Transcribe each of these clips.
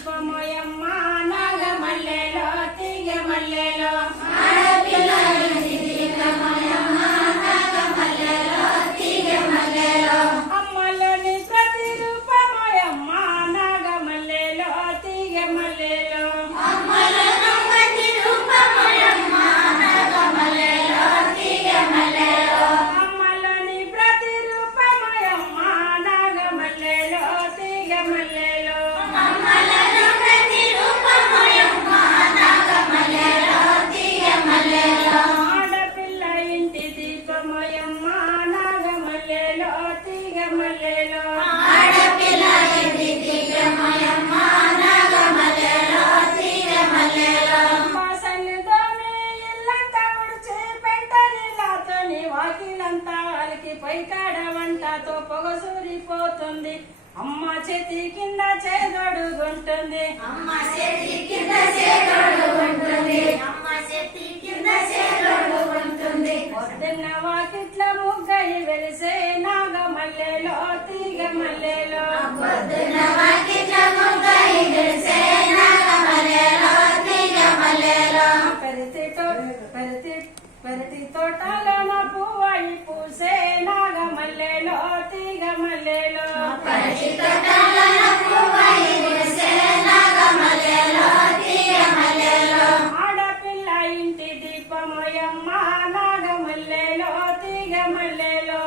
దీపమయమ్మ నాగమల్లెలో తీగ మల్లెలో అమ్మలోని ప్రతిరూపమయమ్మ నాగమల్లెలో తీగ మల్లెలో అమ్మలోని ప్రతిరూపమయమ్మ నాగమల్లెలో తీగ మల్లెలో ఆడపిల్ల ఇంటి దీపమయమ్మ నాగమల్లెలో తీగ మల్లెలో వాసనతోనే ఇల్లంతా ఉడిచి పెంట నీళ్ళతోని వాకిలంతా అలికి పైకాడ వంటతో పొగసూరిపోతుంది అమ్మ చేతి కింద చేదొడుగుంటుంది పొద్దున్న వాకిట్ల ముగ్గయి వెలిసే నాగమల్లెలో తీగ మల్లెలో పెరటి తోటలోన పువ్వయి పూసే నాగమల్లెలో తీగ మల్లెలో ఆడపిల్ల ఇంటి దీపమయమ్మ నాగమల్లెలో తీగ మల్లెలో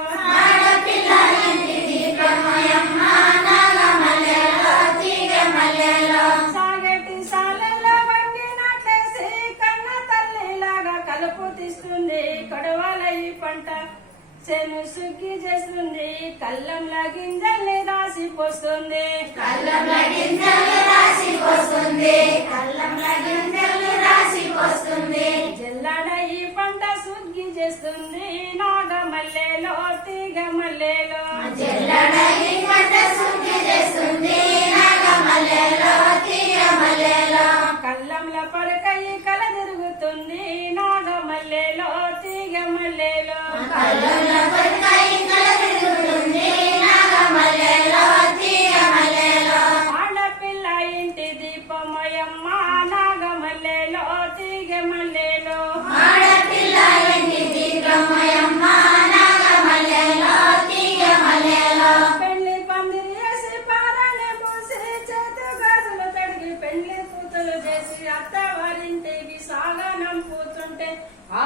సాగటి సాలల్లో వంగినట్లేసి కన్న తల్లిలాగా కలుపు తీస్తుంది కొడవల ఈ పంట చెను సుగ్గి చేస్తుంది కల్లంల గింజల్ని రాసిపోస్తుంది జల్లడ ఈ పంట సుగ్గి చేస్తుంది నాగమల్లెలో తీగ మల్లెలో కల్లంల పరకై కల తిరుగుతుంది నాగమల్లెలో తీగ మల్లెలో ఆడపిల్ల ఇంటి దీపమయమ్మ నాగమల్లెలో తీగ మల్లెలో పెళ్లి పందిరి వేసి పారాణి పూసి చేతు గాజులు తడిగి పెళ్లి కూతులు చేసి అత్తవారింటికి సాగనం పూతుంటే ఆ